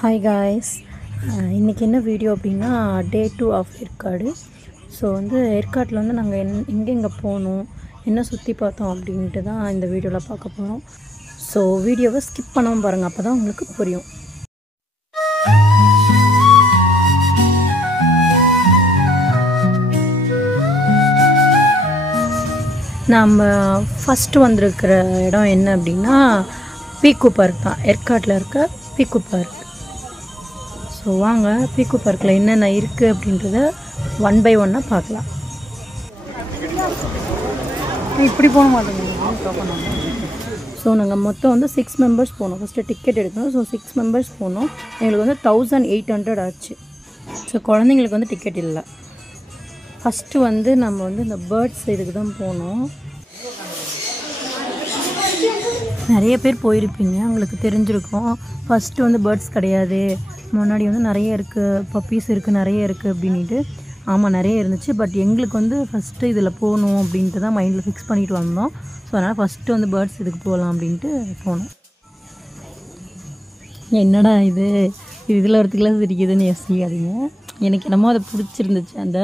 Hi guys, இன்றைக்கி என்ன video அப்படின்னா டே 2 ஆஃப் ஏற்காடு. ஸோ ஏற்காட்டில் நாங்கள் எங்கெங்கே போனோம், என்ன சுற்றி பார்த்தோம் அப்படின்ட்டு தான் இந்த வீடியோவில் பார்க்க போகிறோம். ஸோ வீடியோவை ஸ்கிப் பண்ணாமல் பாருங்கள், அப்போ தான் உங்களுக்கு புரியும். நம்ம ஃபஸ்ட்டு வந்திருக்கிற இடம் என்ன அப்படின்னா பீக்கு பார்க் தான். ஏற்காட்டில் இருக்க பீக்கு பார்க். ஸோ வாங்க பீக்கு பார்க்கில் என்னென்ன இருக்குது அப்படின்றத 1 by 1 பார்க்கலாம். இப்படி போக மாட்டேங்க. ஸோ நாங்கள் மொத்தம் 6 மெம்பர்ஸ் போனோம். ஃபஸ்ட்டு டிக்கெட் எடுக்கணும். ஸோ 6 மெம்பர்ஸ் போனோம். எங்களுக்கு 1800 ஆச்சு. ஸோ குழந்தைங்களுக்கு டிக்கெட் இல்லை. ஃபஸ்ட்டு நம்ம இந்த பேர்ட்ஸ் இதுக்கு தான் போனோம். நிறைய பேர் போயிருப்பீங்க, உங்களுக்கு தெரிஞ்சிருக்கும். ஃபஸ்ட்டு பேர்ட்ஸ் கிடையாது, முன்னாடி நிறைய இருக்குது, பப்பீஸ் இருக்குது, நிறைய இருக்குது அப்படின்ட்டு. ஆமாம், நிறைய இருந்துச்சு. பட் எங்களுக்கு ஃபஸ்ட்டு இதில் போகணும் அப்படின்ட்டு தான் மைண்டில் ஃபிக்ஸ் பண்ணிட்டு வந்தோம். ஸோ அதனால் ஃபஸ்ட்டு பேர்ட்ஸ் இதுக்கு போகலாம் அப்படின்ட்டு போனோம். என்னடா இதில் ஒருத்துக்கெல்லாம் சிரிக்குதுன்னு யோசிக்காதீங்க. எனக்கு என்னமோ அதை பிடிச்சிருந்துச்சு. அந்த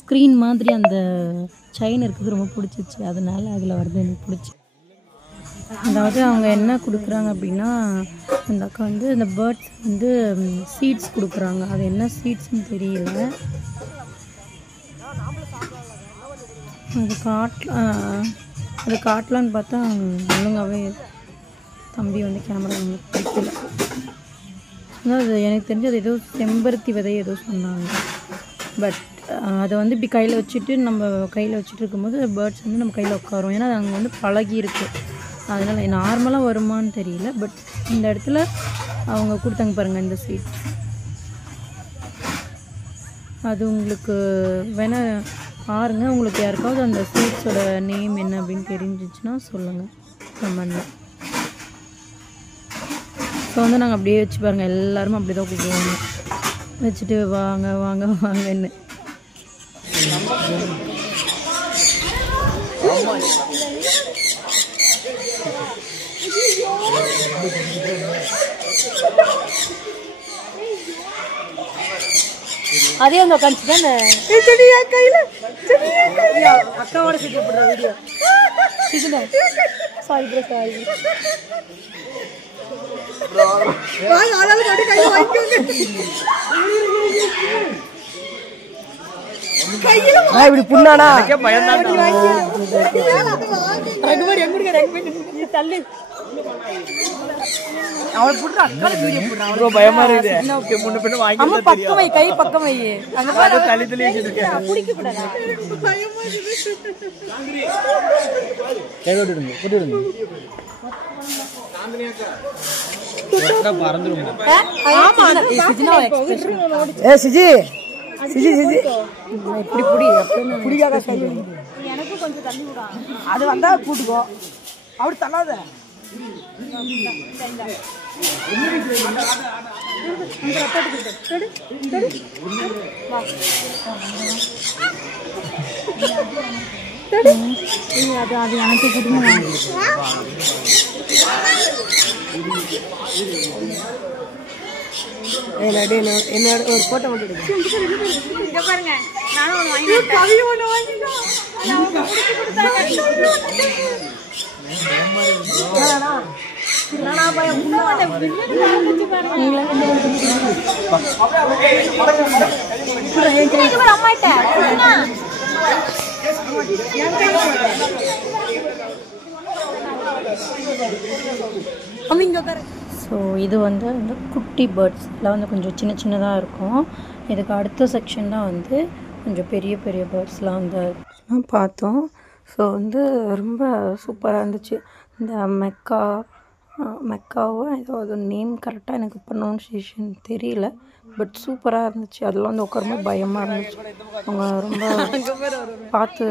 ஸ்க்ரீன் மாதிரி அந்த செயின் இருக்குது, ரொம்ப பிடிச்சிச்சு. அதனால அதில் வருது எனக்கு பிடிச்சி. அதாவது அவங்க என்ன கொடுக்குறாங்க அப்படின்னா, அந்த அக்கா இந்த பேர்ட்ஸ் சீட்ஸ் கொடுக்குறாங்க. அது என்ன சீட்ஸ்ன்னு தெரியல. அது காட்டலான்னு பார்த்தா ஒழுங்காகவே தம்பி கேமரா பிடிக்கல. அதாவது எனக்கு தெரிஞ்சு அது ஏதோ செம்பருத்தி விதை ஏதோ சொன்னாங்க. பட் அதை இப்படி கையில் வச்சுட்டு நம்ம கையில் வச்சுட்டு இருக்கும்போது பேர்ட்ஸ் நம்ம கையில் உட்காரும். ஏன்னா அது அங்கே பழகி இருக்குது. அதனால் நார்மலாக வருமானு தெரியல. பட் இந்த இடத்துல அவங்க கொடுத்தாங்க பாருங்கள் இந்த சீட். அது உங்களுக்கு வேணால் பாருங்கள். உங்களுக்கு யாருக்காவது அந்த சீட்ஸோட நேம் என்ன அப்படின்னு தெரிஞ்சிச்சுன்னா சொல்லுங்கள் கமெண்ட்டில். ஸோ நாங்கள் அப்படியே வச்சு பாருங்கள், எல்லோரும் அப்படி தான் கூப்பிடுவாங்க. வச்சுட்டு வாங்க வாங்க வாங்கன்னு. அதே அந்த உட்காந்துச்சு தானே கையில் அக்காவோட சேர்த்து போடுற வீடியோ. Sorry bro, sorry. இப்படி புண்ணானா தள்ளி அவள் புடுற அக்கால வீடியோ புடுறா. பயமா இருக்குது. முன்ன பின்ன வாங்கி அம்மா பக்கம் வை, கை பக்கம் வை. அங்க பாரு தள்ளி தள்ளி வச்சிட்டு இருக்கேன். புடிக்க கூடாதா? பயமா இருக்குது. கை ஓடிடுங்க, ஓடிடுங்க. சாந்தினி அக்கா எட்ட பறந்துரும். ஆமா, சிஜினா எக்ஸ்பிரஷன். சிஜி சிஜி சிஜி இப்படி புடி. அப்படியே புடிக்காத கை. எனக்கு கொஞ்சம் தள்ளி விடா. அது வந்தா கூட்டிக்கோ. அப்படி தள்ளாத. அது எனக்கு கொடுங்க. என்னோட ஒரு போட்டோ மட்டும் எடுங்க பாருங்க. நானும் ஒன்று வாங்கிட்டேன். ஸோ இது இந்த குட்டி பேர்ட்ஸ்லாம் கொஞ்சம் சின்ன சின்னதாக இருக்கும். இதுக்கு அடுத்த செக்ஷன் தான் கொஞ்சம் பெரிய பெரிய பேர்ட்ஸ்லாம் பார்த்தோம். ஸோ ரொம்ப சூப்பராக இருந்துச்சு. இந்த மெக்காவோ ஏதோ நேம் கரெக்டாக எனக்கு ப்ரொனவுன்சியேஷன் தெரியல. பட் சூப்பராக இருந்துச்சு. அதெல்லாம் உட்காரும்போது பயமாக இருந்துச்சு. அவங்க ரொம்ப பார்த்து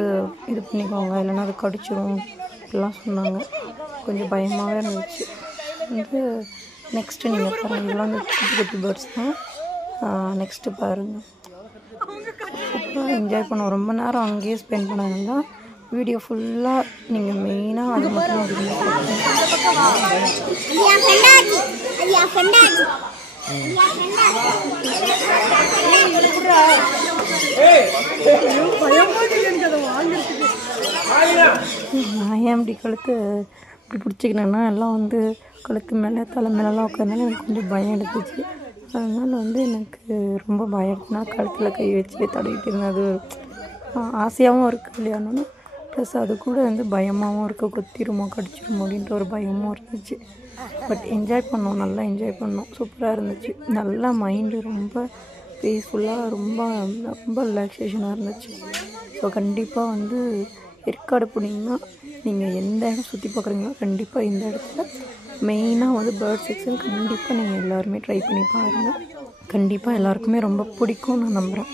இது பண்ணிக்கோங்க, இல்லைன்னா அது கடிச்சிடும் அப்படிலாம் சொன்னாங்க. கொஞ்சம் பயமாகவே இருந்துச்சு. நெக்ஸ்ட்டு நீங்கள் பாருங்கள், இதெல்லாம் குட்டி குட்டி பேர்ட்ஸ் தான். நெக்ஸ்ட்டு பாருங்கள், சூப்பராக என்ஜாய் பண்ணோம். ரொம்ப நேரம் அங்கேயே ஸ்பெண்ட் பண்ணாங்கன்னா வீடியோ ஃபுல்லாக நீங்கள் மெயினாக அது மட்டும் நான் ஏன் இப்படி கழுத்து இப்படி பிடிச்சிக்கினேன்னா எல்லாம் வந்து கழுத்து மேலே தலை மேலெலாம் உட்காந்தாலும் எனக்கு கொஞ்சம் பயம் எடுத்துச்சு. அதனால் வந்து எனக்கு ரொம்ப பயம் எடுத்துனா கழுத்தில் கை வச்சு தடவிட்டு இருந்தேன். அது ஆசையாகவும் இருக்குது இல்லையானு, ப்ளஸ் அது கூட வந்து பயமாகவும் இருக்குது, கொத்திருமோ கடிச்சிருமோ அப்படின்ற ஒரு பயமும் இருந்துச்சு. பட் என்ஜாய் பண்ணோம், நல்லா என்ஜாய் பண்ணோம், சூப்பராக இருந்துச்சு. நல்லா மைண்டு ரொம்ப பீஸ்ஃபுல்லாக ரொம்ப ரொம்ப ரிலாக்ஸேஷனாக இருந்துச்சு. ஸோ கண்டிப்பாக வந்து ஏற்காடு போனீங்கன்னா நீங்கள் எந்த இடம் சுற்றி பார்க்குறீங்களோ கண்டிப்பாக இந்த இடத்துல மெயினாக வந்து பேர்ட் செக்ஷன் கண்டிப்பாக நீங்கள் எல்லாருமே ட்ரை பண்ணி பாருங்கள். கண்டிப்பாக எல்லாருக்குமே ரொம்ப பிடிக்கும் நான் நம்புகிறேன்.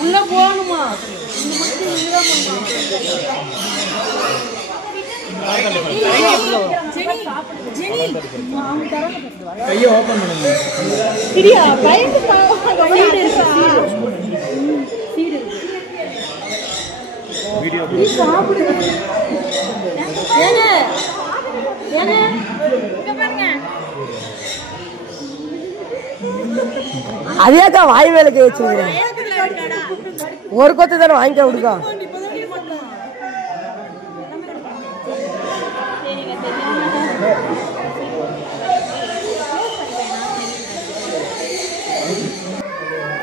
உள்ள போகணுமா? கையை ஓபன் பண்ணுங்க. சரியா பயந்து வீடியோ சாப்பிடு. ஏங்க ஏங்க இங்க பாருங்க. அதேக்கா வாய் வேலை கை வச்சுக்கிறேன். ஒரு கொத்து தானே வாங்கிக்க விடுக்கா.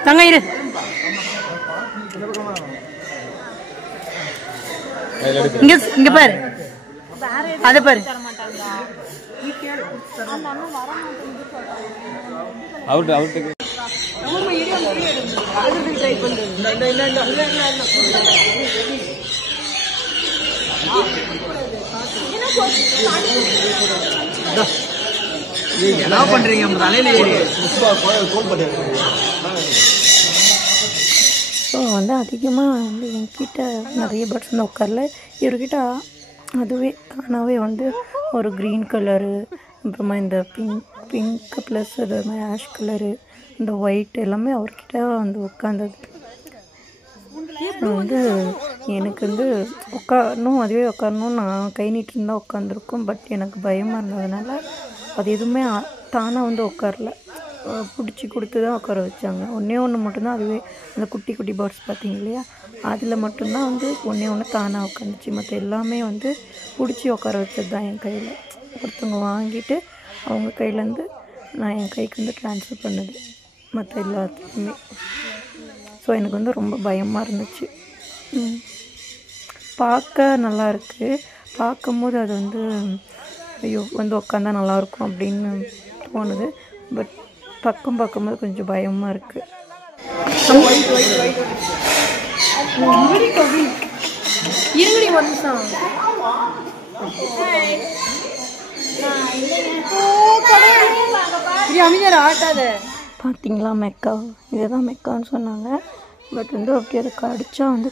தங்க இரு. இங்க பாரு, அத பாரு. என்ன பண்றீங்க? ஸோ வந்து அதிகமாக வந்து என்கிட்ட நிறைய பேர்ட்ஸ் வந்து உட்காரல. இவர்கிட்ட அதுவே தானாகவே வந்து ஒரு க்ரீன் கலரு, அப்புறமா இந்த பிங்க் ப்ளஸ் அது மாதிரி ஆஷ் கலரு, இந்த ஒயிட் எல்லாமே அவர்கிட்ட வந்து உட்காந்தது. வந்து எனக்கு வந்து அதுவே உட்காரணும் நான் கை நீட்டிருந்தால் உட்காந்துருக்கும். பட் எனக்கு பயமாக இருந்ததுனால அது எதுவுமே தானாக வந்து உட்காரல, பிடிச்சி கொடுத்து தான் உட்கார வச்சாங்க. ஒன்று மட்டும்தான், அதுவே அந்த குட்டி குட்டி பேர்ட்ஸ் பார்த்தீங்க இல்லையா, அதில் மட்டும்தான் வந்து ஒன்று தானாக உட்காந்துச்சு. மற்ற எல்லாமே வந்து பிடிச்சி உட்கார வச்சது தான் என் கையில். ஒருத்தவங்க வாங்கிட்டு அவங்க கையிலேருந்து நான் என் கைக்கு வந்து ட்ரான்ஸ்ஃபர் பண்ணது மற்ற எல்லாத்துக்குமே. ஸோ எனக்கு வந்து ரொம்ப பயமாக இருந்துச்சு. பார்க்க நல்லாயிருக்கு, பார்க்கும்போது அது வந்து ஐயோ வந்து உட்காந்தா நல்லாயிருக்கும் அப்படின்னு தோணுது. பட் பக்கம் பார்க்கும்போது கொஞ்சம் பயமாக இருக்குது. பார்த்தீங்களா மெக்கா, இதுதான் மெக்கான்னு சொன்னாங்க. பட் வந்து அப்படி அதை கடிச்சா வந்து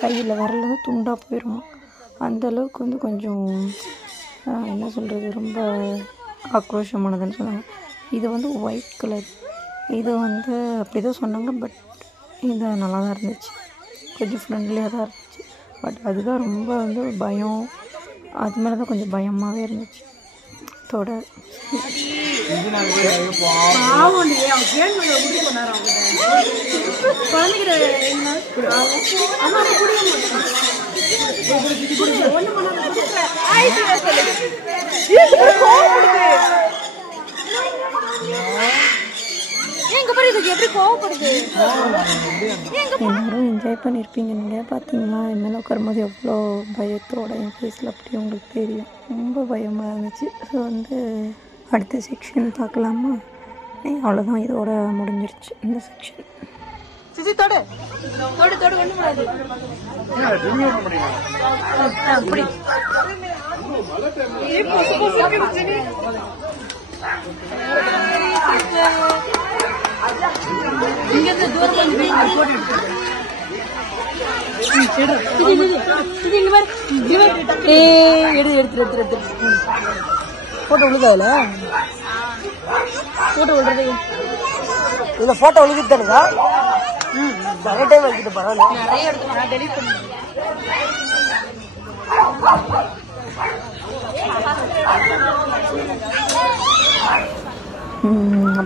கையில் விரல் வந்து துண்டாக போயிடுமா. அந்தளவுக்கு வந்து கொஞ்சம் என்ன சொல்கிறது, ரொம்ப ஆக்ரோஷமானதுன்னு சொன்னாங்க. இது வந்து ஒயிட் கலர், இது வந்து அப்படி தான் சொன்னாங்க. பட் இது நல்லா தான் இருந்துச்சு, கொஞ்சம் ஃப்ரெண்ட்லியாக தான் இருந்துச்சு. பட் அதுதான் ரொம்ப வந்து பயம், அது மேலே தான் கொஞ்சம் பயமாகவே இருந்துச்சு. தோட எல்லாரும் என்ஜாய் பண்ணியிருப்பீங்க. நீங்கள் பார்த்தீங்களா என் மேலே உட்காரும்போது எவ்வளோ பயத்தோட என் ஃபேஸில் அப்படி உங்களுக்கு தெரியும், ரொம்ப பயமாக இருந்துச்சு. ஸோ வந்து அடுத்த செக்ஷன் பார்க்கலாமா? அவ்வளோதான், இதோட முடிஞ்சிருச்சு இந்த செக்ஷன். போட்டோ விழுதாதுல போட்டோ விழுறது இந்த போட்டோ ஒழுங்கிட்டானுங்க நிறைய டைம் வைக்கிட்டு பரவாயில்ல நிறைய எடுத்து நான் டெலிட் பண்ணுவேன்.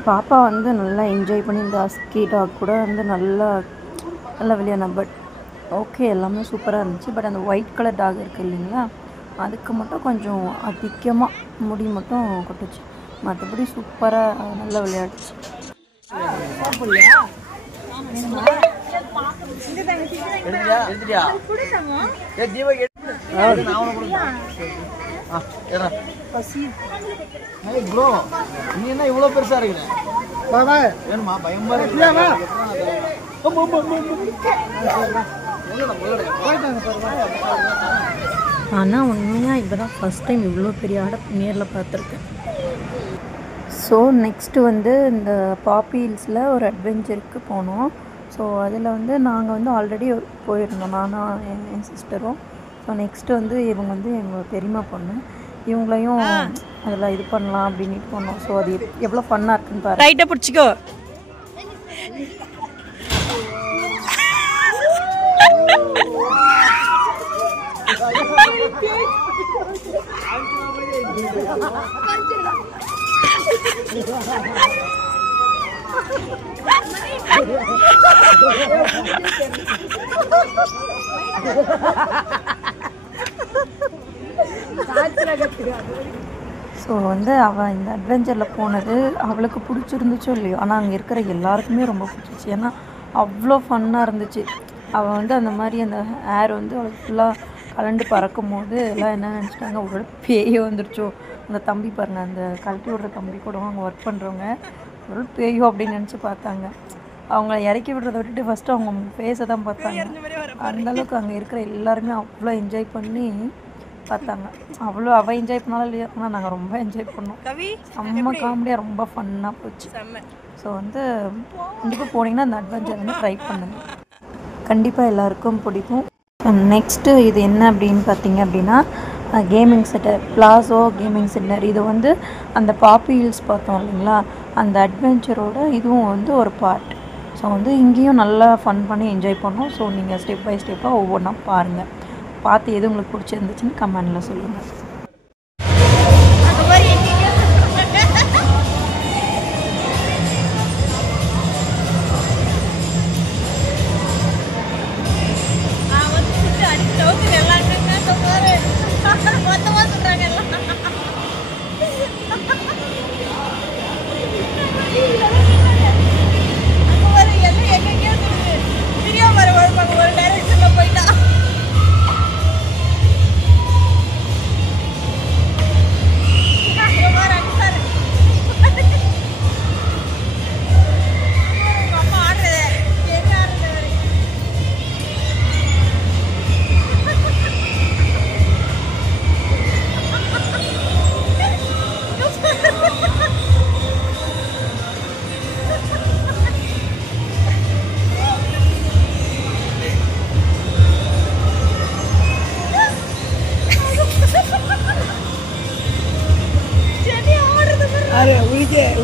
பாப்பா வந்து நல்லா என்ஜாய் பண்ணி இந்த ஹஸ்கி டாக் கூட வந்து நல்லா விளையாடினா. பட் ஓகே எல்லாமே சூப்பராக இருந்துச்சு. பட் அந்த ஒயிட் கலர் டாக் இருக்குது இல்லைங்களா, அதுக்கு மட்டும் கொஞ்சம் அதிகமாக முடி மட்டும் கொட்டுச்சு. மற்றபடி சூப்பராக நல்லா விளையாடுச்சு. நீ என்ன இவ்வளவு பெருசா இருக்கிற? வேணுமா? பயமா இருக்கு. ஆனால் உண்மையாக இப்போ தான் ஃபஸ்ட் டைம் இவ்வளோ பெரிய ஆடை நேரில் பார்த்துருக்கேன். ஸோ நெக்ஸ்ட்டு வந்து இந்த பாப்பி ஹில்ஸில் ஒரு அட்வென்ச்சருக்கு போனோம். ஸோ அதில் வந்து நாங்கள் வந்து ஆல்ரெடி போயிருந்தோம், நானும் என் சிஸ்டரும். ஸோ நெக்ஸ்ட்டு வந்து இவங்க வந்து எங்கள் பெரியம்மா பொண்ணு, இவங்களையும் அதில் இது பண்ணலாம் அப்படின்னு போனோம். ஸோ அது எவ்வளோ ஃபன்னாக இருக்குன்னு பாரு. ரைட்டை பிடிச்சிக்கோ. ஸோ வந்து அவள் இந்த அட்வென்ச்சரில் போனது அவளுக்கு பிடிச்சிருந்துச்சோ இல்லையோ, ஆனால் அங்கே இருக்கிற எல்லாருக்குமே ரொம்ப பிடிச்சிச்சு. ஏன்னா அவ்வளோ ஃபன்னாக இருந்துச்சு. அவள் வந்து அந்த மாதிரி அந்த ஏர் வந்து அவளுக்கு ஃபுல்லாக கலண்டு பறக்கும் போது எல்லாம் என்ன நினச்சிட்டாங்க, ஒரு பேயே வந்துருச்சோ. அந்த தம்பி பாருங்கள், அந்த கழட்டி விடுற தம்பி கூட அங்கே ஒர்க் பண்ணுறவங்க ஒரு பேயோ அப்படின்னு நினச்சி பார்த்தாங்க. அவங்கள இறக்கி விடுறத விட்டுட்டு ஃபஸ்ட்டு அவங்க ஃபேஸை தான் பார்த்தாங்க. அந்தளவுக்கு அங்கே இருக்கிற எல்லாருமே அவ்வளோ என்ஜாய் பண்ணி பார்த்தாங்க. அவ்வளோ அவள் என்ஜாய் பண்ணாலும் இல்லையா, ஆனால் நாங்கள் ரொம்ப என்ஜாய் பண்ணோம். செம்ம காமெடியாக ரொம்ப ஃபன்னாக போச்சு. ஸோ வந்து கண்டிப்பாக போனீங்கன்னா அந்த அட்வென்ச்சர் வந்து ட்ரை பண்ணுங்க, கண்டிப்பாக எல்லாருக்கும் பிடிக்கும். நெக்ஸ்ட்டு இது என்ன அப்படின்னு பார்த்தீங்க அப்படின்னா gaming centre, palazzo gaming centre. இது வந்து அந்த பாப்பி ஹில்ஸ் பார்த்தோம் இல்லைங்களா, அந்த அட்வென்ச்சரோட இதுவும் வந்து ஒரு பார்ட். ஸோ வந்து இங்கேயும் நல்லா ஃபன் பண்ணி என்ஜாய் பண்ணோம். ஸோ நீங்கள் ஸ்டெப் பை ஸ்டெப்பாக ஒவ்வொன்றா பாருங்கள், பார்த்து எது உங்களுக்கு பிடிச்சிருந்துச்சுன்னு கமெண்டில் சொல்லுங்கள்.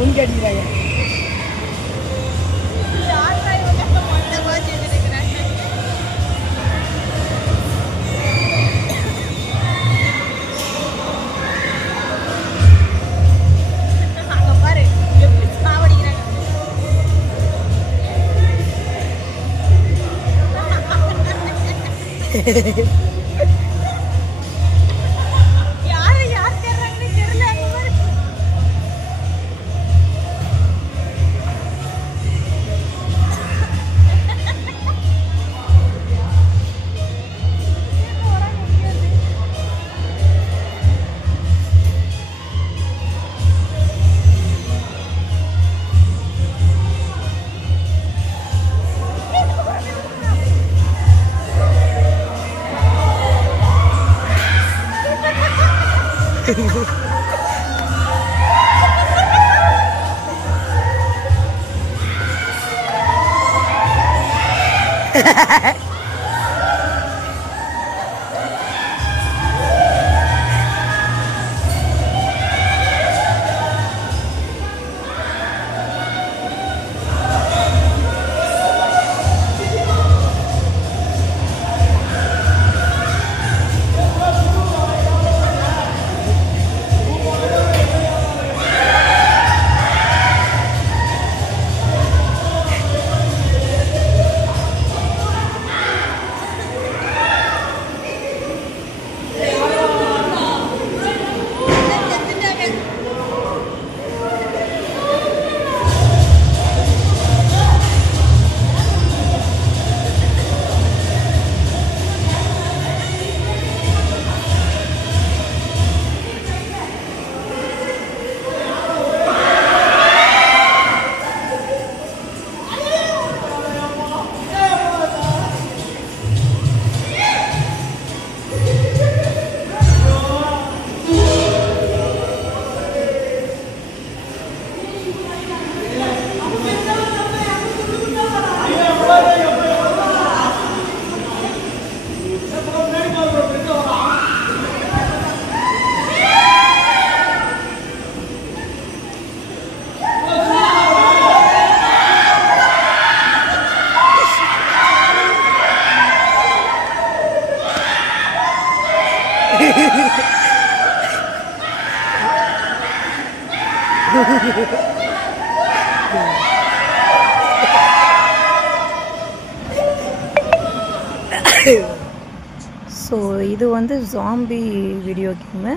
உனக்கு அடிக்கிறாங்க. ஸோ இது வந்து ஜாம்பி வீடியோ கேமு.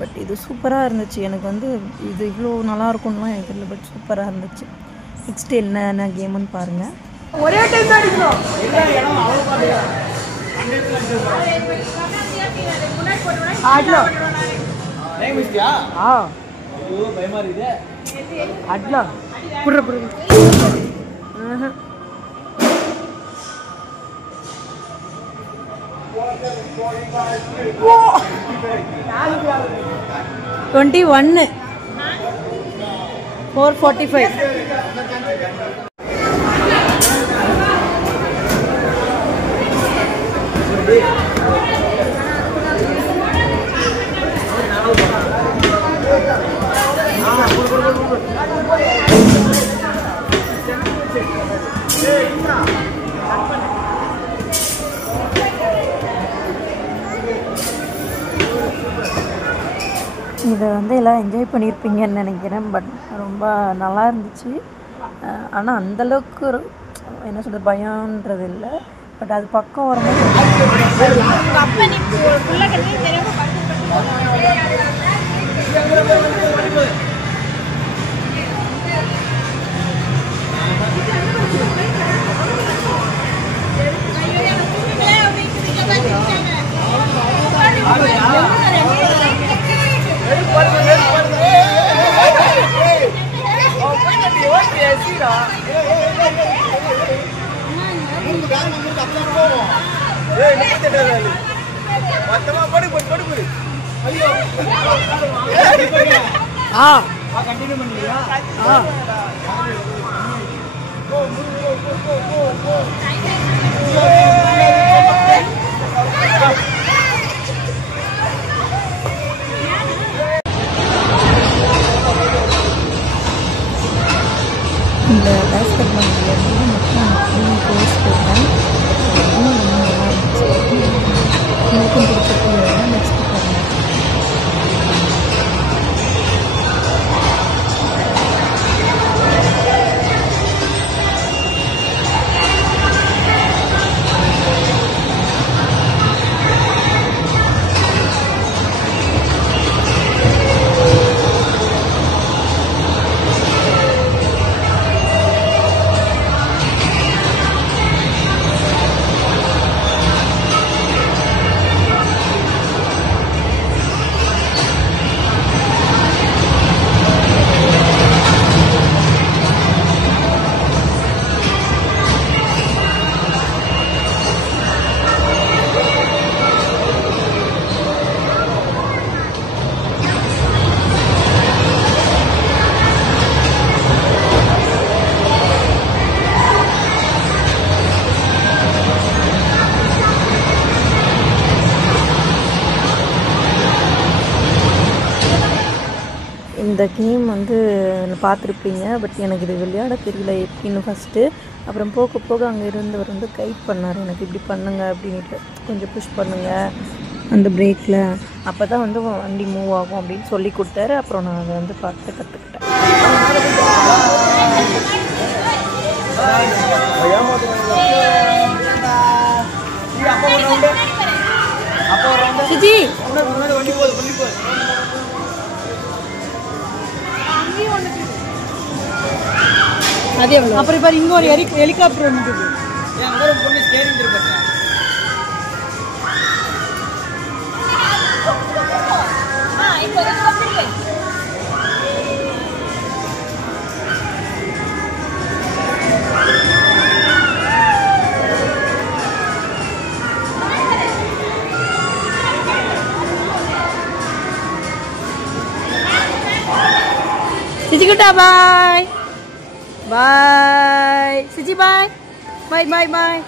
பட் இது சூப்பராக இருந்துச்சு. எனக்கு வந்து இது இவ்வளோ நல்லா இருக்கும்லாம் எனக்கு தெரியல, பட் சூப்பராக இருந்துச்சு. நெக்ஸ்ட்டு என்னென்ன கேமுன்னு பாருங்கள். ஒரே டைம் தான் அடிக்கணும். ஆடலாம். பயமா இருக்குது. ஆடலாம். புடுற புடுற. 21 445. இதை வந்து எல்லாம் என்ஜாய் பண்ணியிருப்பீங்கன்னு நினைக்கிறேன். பட் ரொம்ப நல்லா இருந்துச்சு. ஆனால் அந்தளவுக்கு என்ன சொல்கிறது பயம்ன்றது இல்லை. பட் அது பக்கம் வரும்போது கண்டினியூ பண்ணுவீங்களா? இந்த பேஸ்கெட் பால் விளையாடுறது மொத்தம் 3 கோர்ஸ் போட்டேன். இன்னும் ரொம்ப நல்லா இருந்துச்சு. எனக்கும் பிடிச்ச நெக்ஸ்ட் பாருங்கள். இந்த கேம் வந்து பார்த்துருப்பீங்க. பட் எனக்கு இது விளையாட தெரியல எப்படின்னு ஃபஸ்ட்டு. அப்புறம் போக போக அங்கே இருந்தவர் வந்து கைட் பண்ணார், எனக்கு இப்படி பண்ணுங்க அப்படின்ட்டு, கொஞ்சம் புஷ் பண்ணுங்கள் அந்த பிரேக்கில், அப்போ தான் வந்து வண்டி மூவ் ஆகும் அப்படின்னு சொல்லி கொடுத்தாரு. அப்புறம் நான் அதை வந்து பார்த்து கற்றுக்கிட்டேன். சுஜி அதே அப்புறம் பாரு இங்கே ஒரு ஹெலிகாப்டர் ஒன்று சிஜிகுட்டா பாய் பாய் சிஜி பாய் பாய் பாய் பாய்.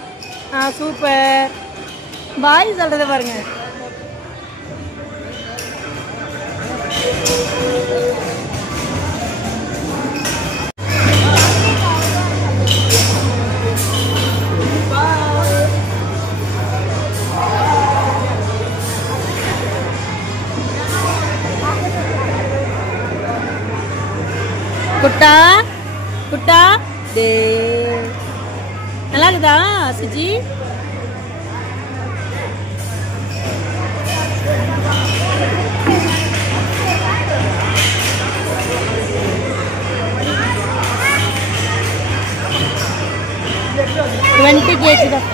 சூப்பர் பாய் சொல்கிறத பாருங்க. குட்டா குட்டா டே நல்லா இருக்குதா சுஜி? 20 kg தான்.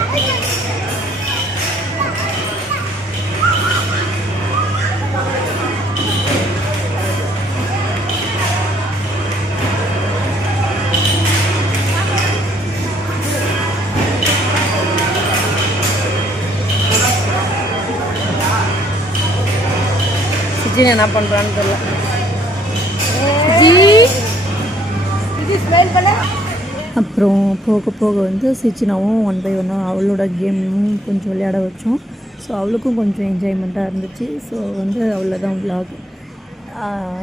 சிஜி என்ன பண்ணுறான்னு தெரியல. அப்புறம் போக போக வந்து சிச்சினாவும் 1 by 1 அவளோட கேமும் கொஞ்சம் விளையாட வச்சோம். ஸோ அவளுக்கும் கொஞ்சம் என்ஜாய்மெண்ட்டாக இருந்துச்சு. ஸோ வந்து அவ்வளோதான் விலாக்.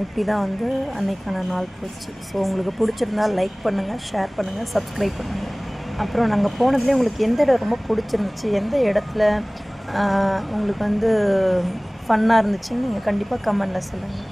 இப்படி தான் வந்து அன்னைக்கான நாள் போச்சு. ஸோ உங்களுக்கு பிடிச்சிருந்தா லைக் பண்ணுங்கள், ஷேர் பண்ணுங்கள், சப்ஸ்கிரைப் பண்ணுங்கள். அப்புறம் நாங்கள் போனதுலேயே உங்களுக்கு எந்த இடம் ரொம்ப பிடிச்சிருந்துச்சு, எந்த இடத்துல உங்களுக்கு வந்து ஃபன்னாக இருந்துச்சுன்னு நீங்கள் கண்டிப்பாக கமெண்டில் சொல்லுங்கள்.